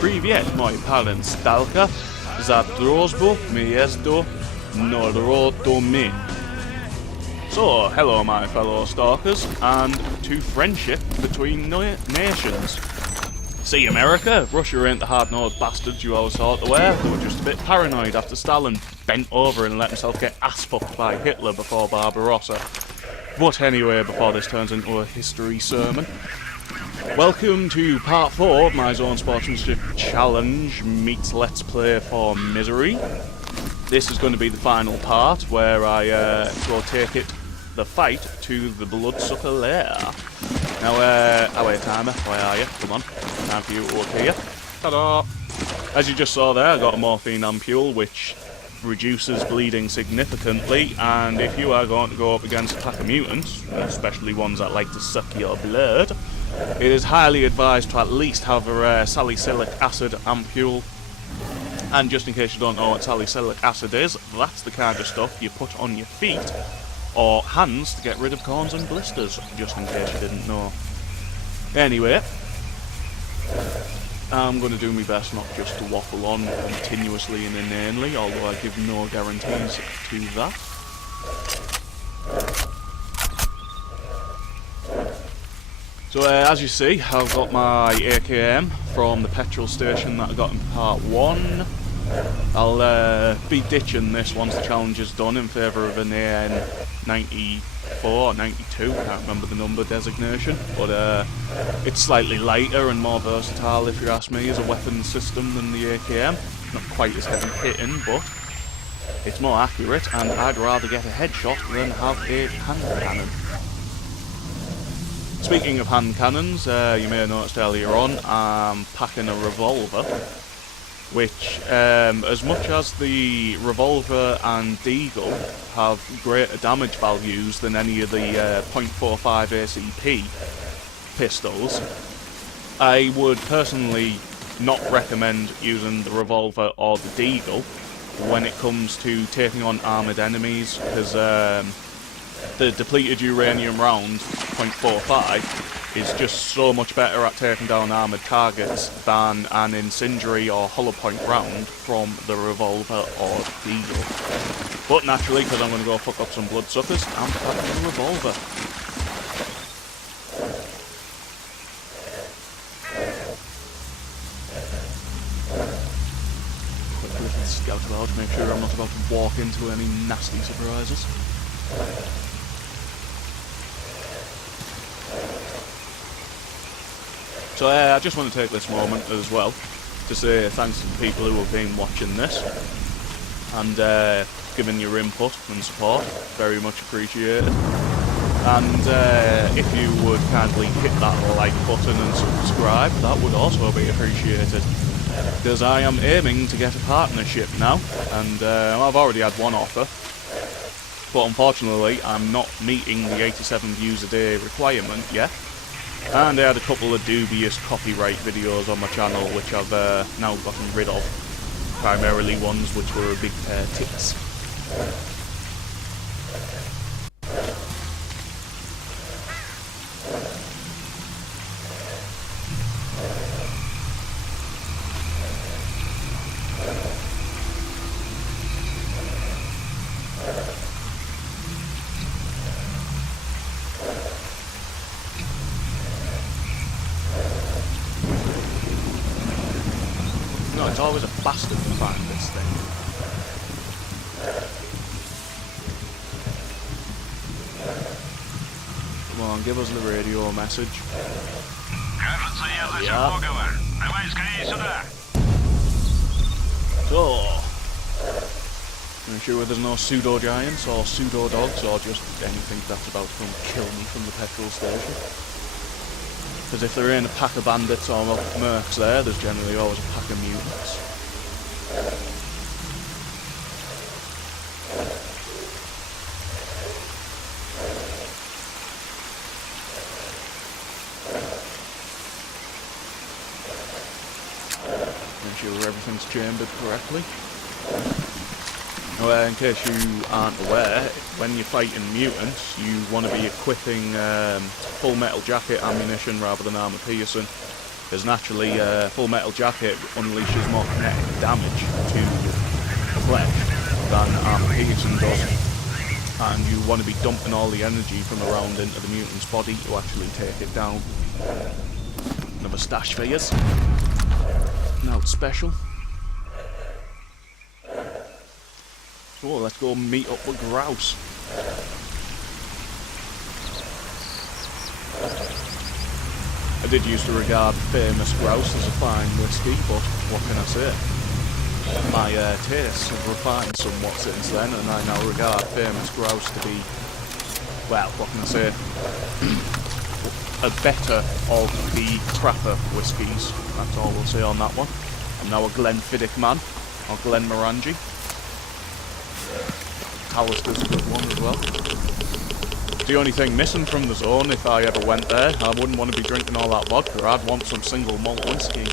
Привет, мой парень Stalker, za дружбу между народами. So, hello my fellow stalkers, and to friendship between nations. See, America, Russia ain't the hard-nosed bastards you always thought they were. They were just a bit paranoid after Stalin bent over and let himself get ass-fucked by Hitler before Barbarossa. But anyway, before this turns into a history sermon, welcome to part 4 of my Zone Sportsmanship Challenge meets Let's Play for Misery. This is going to be the final part where I go take the fight to the bloodsucker lair. Now, away timer, where are you? Come on, time for you to appear. Ta-da! As you just saw there, I got a morphine ampule, which reduces bleeding significantly, and if you are going to go up against a pack of mutants, especially ones that like to suck your blood, it is highly advised to at least have a salicylic acid ampule. And just in case you don't know what salicylic acid is, that's the kind of stuff you put on your feet or hands to get rid of corns and blisters, just in case you didn't know. Anyway, I'm going to do my best not just to waffle on continuously and inanely, although I give no guarantees to that. So as you see, I've got my AKM from the petrol station that I got in part 1. I'll be ditching this once the challenge is done in favour of an AN 94 or 92, can't remember the number designation, but it's slightly lighter and more versatile, if you ask me, as a weapon system than the AKM. Not quite as heavy hitting, but it's more accurate, and I'd rather get a headshot than have a hand cannon. Speaking of hand cannons, you may have noticed earlier on, I'm packing a revolver, which, as much as the revolver and deagle have greater damage values than any of the .45 ACP pistols, I would personally not recommend using the revolver or the deagle when it comes to taking on armoured enemies, because the depleted uranium round, .45, is just so much better at taking down armoured targets than an incendiary or hollow point round from the revolver or deagle. But naturally, because I'm going to go fuck up some bloodsuckers, I'm packing the revolver. Quick little scout about to make sure I'm not about to walk into any nasty surprises. So I just want to take this moment as well to say thanks to the people who have been watching this and giving your input and support, very much appreciated. And if you would kindly hit that like button and subscribe, that would also be appreciated, because I am aiming to get a partnership now, and I've already had one offer, but unfortunately I'm not meeting the 87 views a day requirement yet. And I had a couple of dubious copyright videos on my channel which I've now gotten rid of. Primarily ones which were a big pair of tits. No, it's always a bastard to find this thing. Come on, give us the radio message. Yeah. So, make sure there's no pseudo giants or pseudo dogs or just anything that's about to come kill me from the petrol station. Because if there ain't a pack of bandits or mercs there, there's generally always a pack of mutants. Make sure everything's chambered correctly. Now, in case you aren't aware, when you're fighting mutants, you want to be equipping full metal jacket ammunition rather than armour piercing, Because naturally, Full Metal Jacket unleashes more kinetic damage to flesh than armor piercing does. And you want to be dumping all the energy from around into the mutant's body to actually take it down. Another stash for yous. Now it's special. So let's go meet up with Grouse. I did used to regard famous Grouse as a fine whiskey, but what can I say? My tastes have refined somewhat since then, and I now regard famous Grouse to be, well, what can I say? A better of the crapper whiskies. That's all we'll say on that one. I'm now a Glenfiddich man, or Glenmorangie. Alistair's a good one as well. The only thing missing from the zone, if I ever went there, I wouldn't want to be drinking all that vodka. I'd want some single malt whiskey.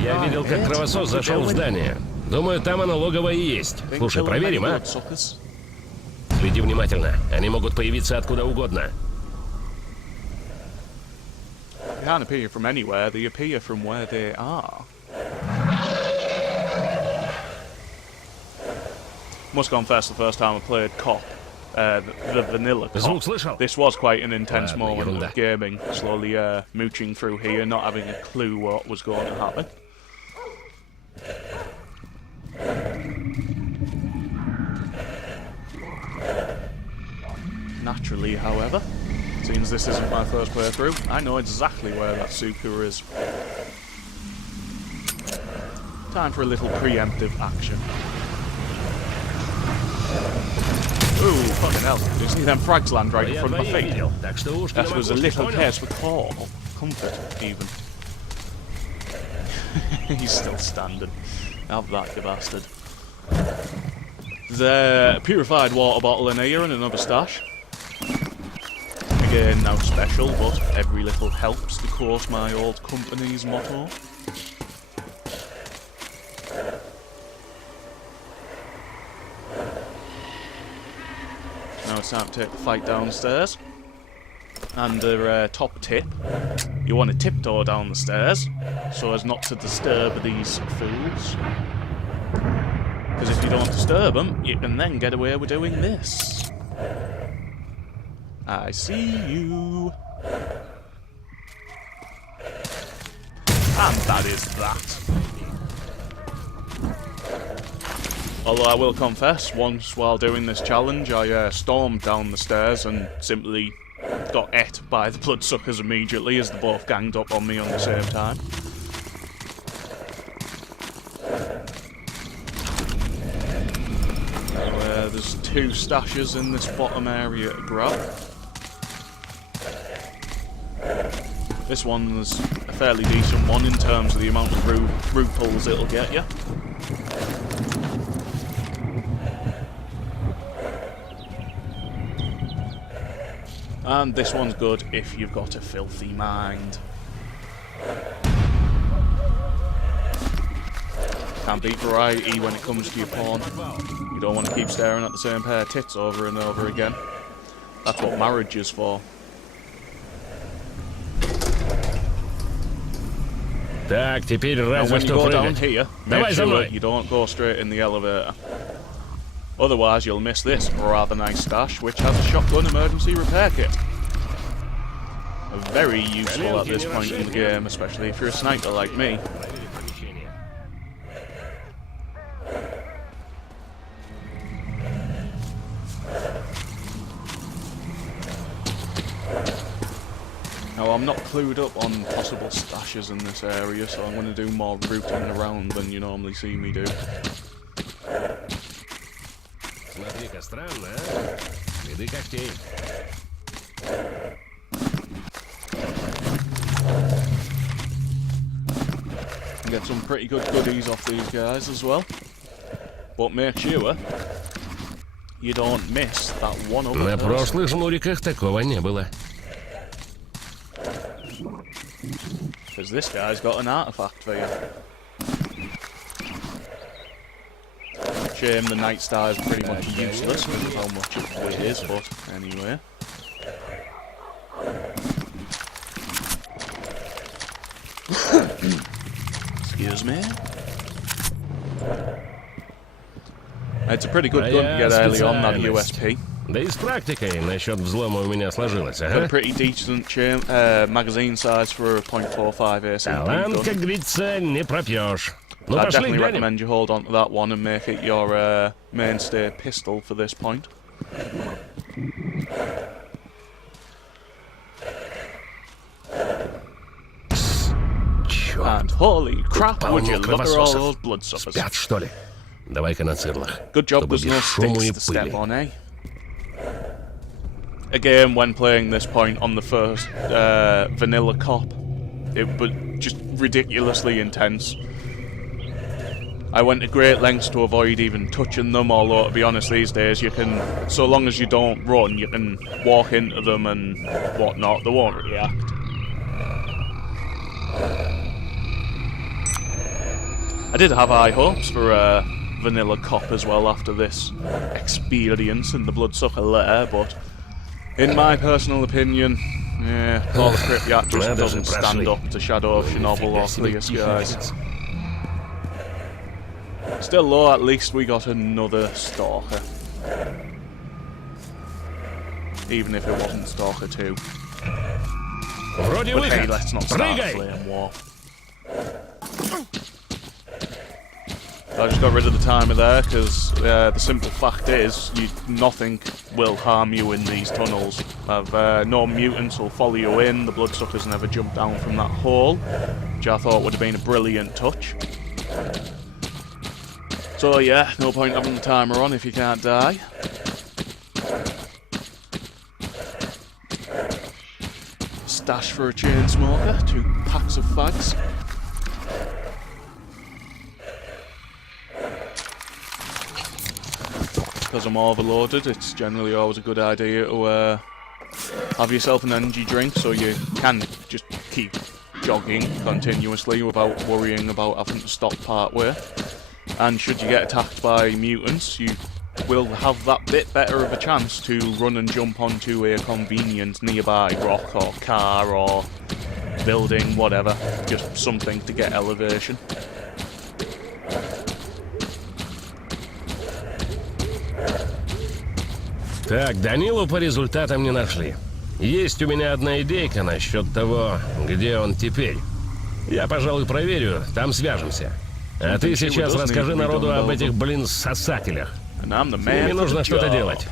Я видел, как кровосос зашел в здание. Думаю, там оно логово и есть. Слушай, проверим, а? Следи внимательно. Они могут появиться откуда угодно. They can't appear from anywhere, they appear from where they are. Must confess, the first time I played COP, the vanilla COP, this was quite an intense moment of gaming, slowly mooching through here, not having a clue what was going to happen. Naturally, however, since this isn't my first playthrough, I know exactly where that Suka is. Time for a little preemptive action. Ooh, fucking hell. Did you see them frags land right in front of my feet? That was a little case for comfort, even. He's still standing. Have that, you bastard. There's a purified water bottle in here and another stash. Again, no special, but every little helps, to quote my old company's motto. Now it's time to take the fight downstairs. And the top tip, you want to tiptoe down the stairs so as not to disturb these fools. Because if you don't disturb them, you can then get away with doing this. I see you. And that is that. Although I will confess, once while doing this challenge, I stormed down the stairs and simply got ate by the bloodsuckers immediately as they both ganged up on me on the same time. So, there's 2 stashes in this bottom area to grab. This one's a fairly decent one in terms of the amount of root pulls it'll get you. And this one's good if you've got a filthy mind. Can't beat variety when it comes to your porn. You don't want to keep staring at the same pair of tits over and over again. That's what marriage is for. Так, теперь Now, разве when you что go down прыгать. here, Давай make за sure мной. you don't go straight in the elevator. Otherwise, you'll miss this rather nice stash, which has a shotgun emergency repair kit. Very useful at this point in the game, especially if you're a sniper like me. Now, I'm not clued up on possible stashes in this area, so I'm going to do more rooting around than you normally see me do. Смотри-ка, странно, а? Следы когтей. Get some pretty good goodies off these guys as well. But make sure you don't miss that one other На person. прошлых жмуриках такого не было. Because this guy's got an artifact for you. Shame the Night Star is pretty much useless with how much it weighs, but anyway. Excuse me. It's a pretty good gun to get early on, that USP. Да и с практикой насчет взлома у меня сложилось, ага. A pretty decent magazine size for a .45 ACP Талант, gun. как говорится, не пропьешь. Ну, I пошли definitely глянем. recommend you hold on to that one and make it your mainstay pistol for this point. Чёрт. And holy crap, would you Полно look at all кровососов. those bloodsuckers. Спят, что ли? Давай-ка на цирлах. Good job чтобы there's без no шуму sticks и to step пыли. on, eh? Again, when playing this point on the first vanilla cop, it was just ridiculously intense. I went to great lengths to avoid even touching them, although to be honest these days you can, so long as you don't run, you can walk into them and whatnot, they won't react. I did have high hopes for vanilla cop as well after this experience in the Bloodsucker lair, but in my personal opinion, yeah, Call of Pripyat just doesn't stand up to Shadow of Chernobyl or Clear Skies. Still though, at least we got another Stalker. Even if it wasn't Stalker 2. Вроде But hey, выход. let's not start a Прыгай! flame war. I just got rid of the timer there because the simple fact is nothing will harm you in these tunnels. No mutants will follow you in, the bloodsuckers never jump down from that hole, which I thought would have been a brilliant touch. So yeah, no point having the timer on if you can't die. Stash for a chain smoker, 2 packs of fags. Because I'm overloaded, it's generally always a good idea to have yourself an energy drink so you can just keep jogging continuously without worrying about having to stop part way. And should you get attacked by mutants, you will have that bit better of a chance to run and jump onto a convenient nearby rock or car or building, whatever. Just something to get elevation. Так, Данилу по результатам не нашли. Есть у меня одна идейка насчет того, где он теперь. Я, пожалуй, проверю, там свяжемся. А ты сейчас расскажи народу об этих, сосателях. С ними нужно что-то делать.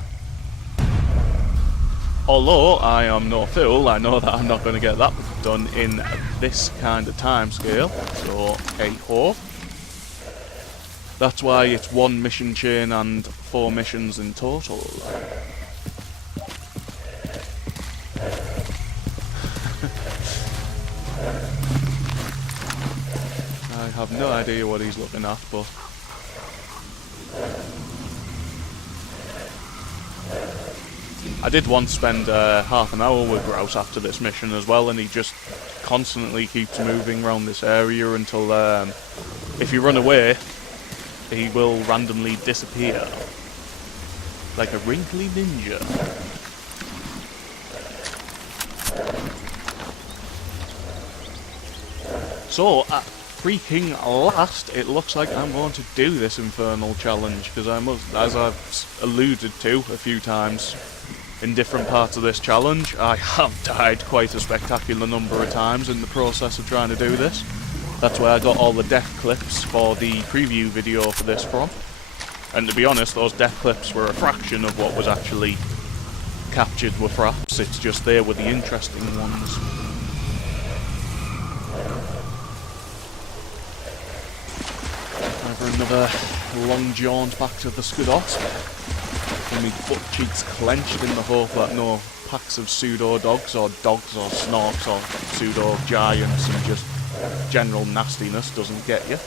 Although I am no fool, I know that I'm not going to get that done in this kind of time scale. So, hey ho. That's why it's 1 mission chain and 4 missions in total. I have no idea what he's looking at, but I did once spend half an hour with Grouse after this mission as well, and he just constantly keeps moving around this area until if you run away, he will randomly disappear. Like a wrinkly ninja. So, at freaking last, it looks like I'm going to do this infernal challenge, because I must, as I've alluded to a few times in different parts of this challenge, I have died quite a spectacular number of times in the process of trying to do this. That's where I got all the death clips for the preview video for this from. And to be honest, those death clips were a fraction of what was actually captured with fraps. It's just they were the interesting ones. Time for another long jaunt back to the Skadovsk. And my butt cheeks clenched in the hope that no packs of pseudo-dogs or snorks or pseudo-giants and just general nastiness doesn't get you.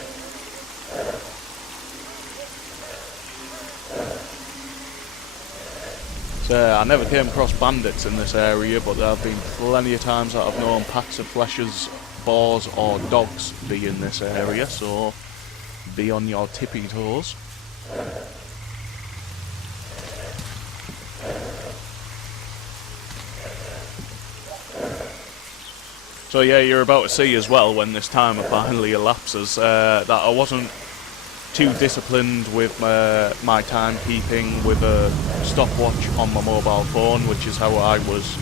So I never came across bandits in this area, but there have been plenty of times that I've known packs of fleshers, boars or dogs be in this area, so be on your tippy toes. So yeah, you're about to see as well, when this timer finally elapses, that I wasn't too disciplined with my timekeeping with a stopwatch on my mobile phone, which is how I was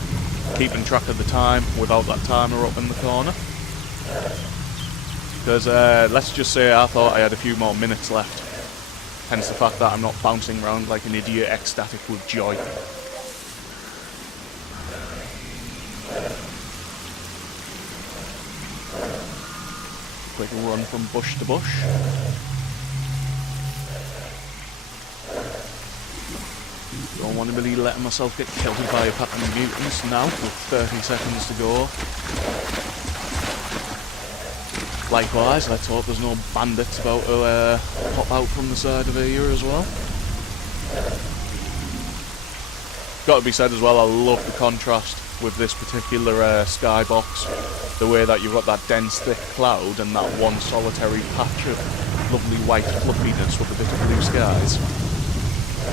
keeping track of the time without that timer up in the corner. Because let's just say I thought I had a few more minutes left, hence the fact that I'm not bouncing around like an idiot ecstatic with joy. Quick run from bush to bush. Don't want to be letting myself get killed by a pack of mutants now, with 30 seconds to go. Likewise, let's hope there's no bandits about to pop out from the side of here as well. Got to be said as well, I love the contrast with this particular skybox. The way that you've got that dense, thick cloud and that one solitary patch of lovely white fluffiness with a bit of blue skies.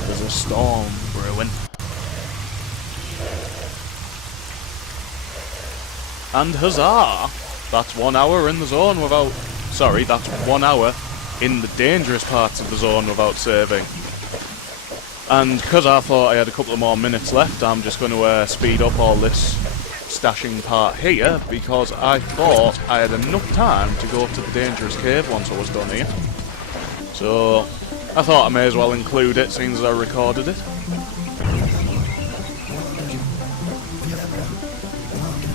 There's a storm brewing. And huzzah! That's 1 hour in the zone without... Sorry, that's 1 hour in the dangerous parts of the zone without saving. And because I thought I had a couple of more minutes left, I'm just going to speed up all this stashing part here, because I thought I had enough time to go to the dangerous cave once I was done here. So I thought I may as well include it, seeing as I recorded it.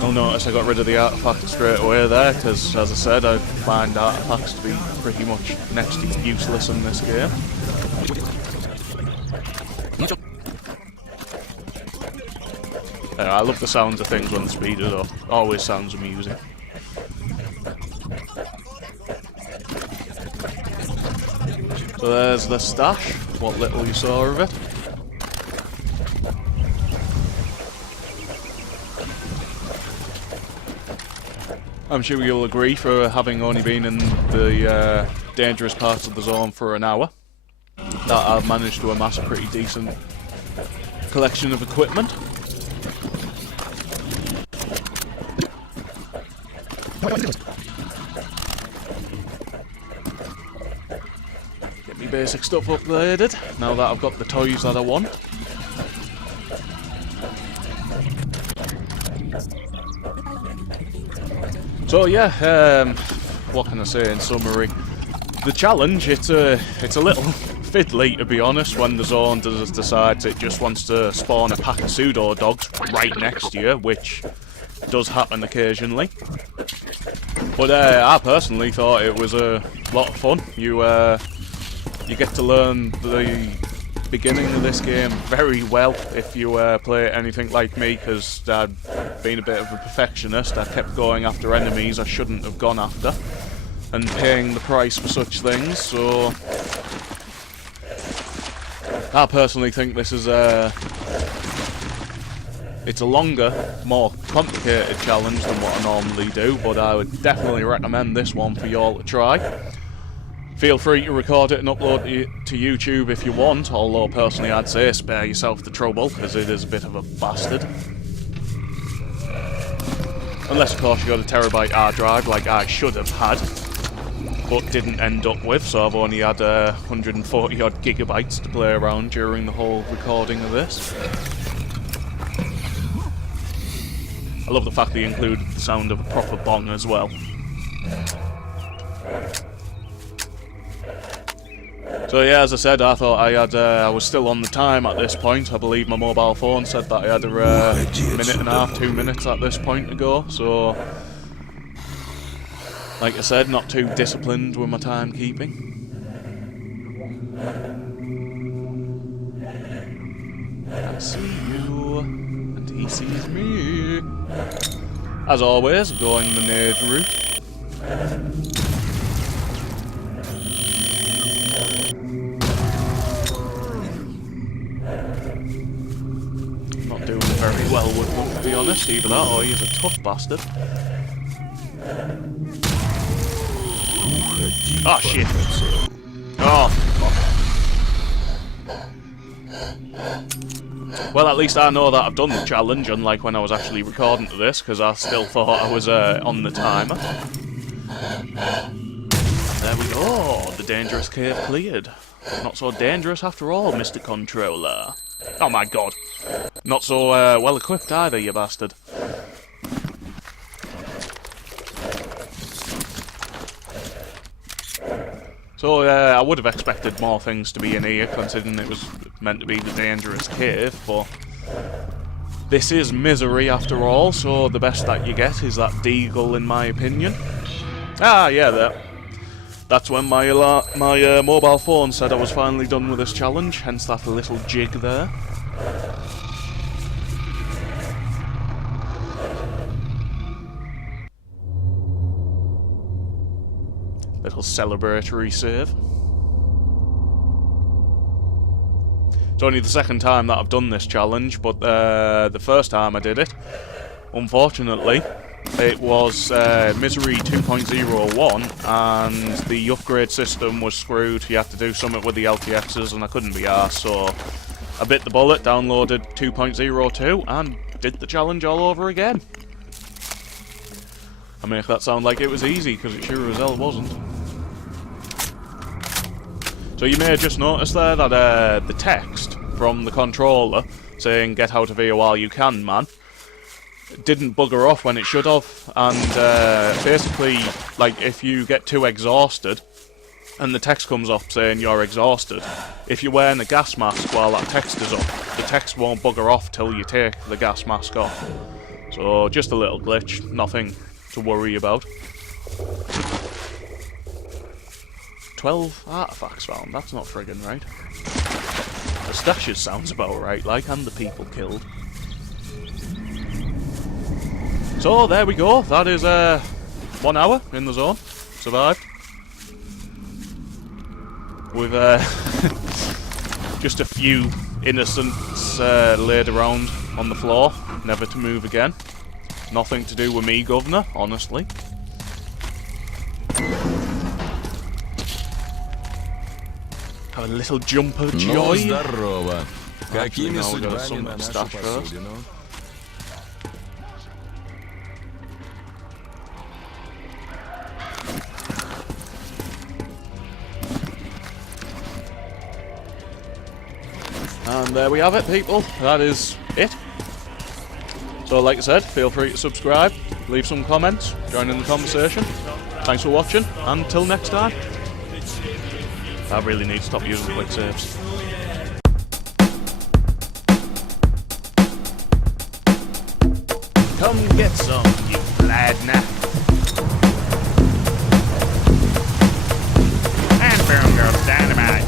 You'll notice I got rid of the artifact straight away there, because as I said, I find artifacts to be pretty much next to useless in this game. I love the sounds of things when speeded up. Always sounds amusing. So there's the stash, what little you saw of it. I'm sure you'll agree, for having only been in the dangerous parts of the zone for an hour, that I've managed to amass a pretty decent collection of equipment. Get me basic stuff upgraded, now that I've got the toys that I want. So yeah, what can I say in summary? The challenge, it's a little fiddly, to be honest, when the zone decides it just wants to spawn a pack of pseudo dogs right next to you, which does happen occasionally. But I personally thought it was a lot of fun. You get to learn the beginning of this game very well if you play anything like me, because I'd been a bit of a perfectionist. I kept going after enemies I shouldn't have gone after, and paying the price for such things. So I personally think this is it's a longer, more complicated challenge than what I normally do, but I would definitely recommend this one for y'all to try. Feel free to record it and upload it to YouTube if you want, although personally I'd say spare yourself the trouble, because it is a bit of a bastard. Unless of course you got a terabyte hard drive like I should have had, but didn't end up with, so I've only had 140 odd gigabytes to play around during the whole recording of this. I love the fact they included the sound of a proper bong as well. So yeah, as I said, I thought I was still on the time at this point. I believe my mobile phone said that I had a minute and a half, 2 minutes at this point to go, so like I said, not too disciplined with my timekeeping. I see you, and he sees me. As always, going the nade route. Not doing very well with one, to be honest. Either that or he's a tough bastard. Oh shit. Oh fuck. Well, at least I know that I've done the challenge, unlike when I was actually recording to this, because I still thought I was on the timer. There we go, the dangerous cave cleared. Not so dangerous after all, Mr. Controller. Oh my god. Not so well equipped either, you bastard. So I would have expected more things to be in here, considering it was meant to be the dangerous cave, but this is misery after all, so the best that you get is that deagle, in my opinion. Ah, yeah, that's when my mobile phone said I was finally done with this challenge, hence that little jig there. Little celebratory save. It's only the second time that I've done this challenge, but the first time I did it, unfortunately, it was Misery 2.01, and the upgrade system was screwed. You had to do something with the LTXs, and I couldn't be arsed, so I bit the bullet, downloaded 2.02, and did the challenge all over again. I make that sound like it was easy, because it sure as hell wasn't. So you may have just noticed there that the text from the controller saying "get out of here while you can, man," didn't bugger off when it should have, and basically, like, if you get too exhausted and the text comes up saying you're exhausted, if you're wearing a gas mask while that text is up, the text won't bugger off till you take the gas mask off. So just a little glitch, nothing to worry about. 12 artifacts found, that's not friggin' right. The stashes sounds about right, like, and the people killed. So, there we go, that is 1 hour in the zone, survived. With just a few innocents laid around on the floor, never to move again. Nothing to do with me, Governor, honestly. Have a little jump of joy. Здорово. Какими Actually, no, судьбами на нашу stash first. посудину? And there we have it, people. That is it. So, like I said, feel free to subscribe, leave some comments, join in the conversation. Thanks for watching, and until next time. I really need to stop using quick saves. Come get some, you lad knack. And boom goes dynamite.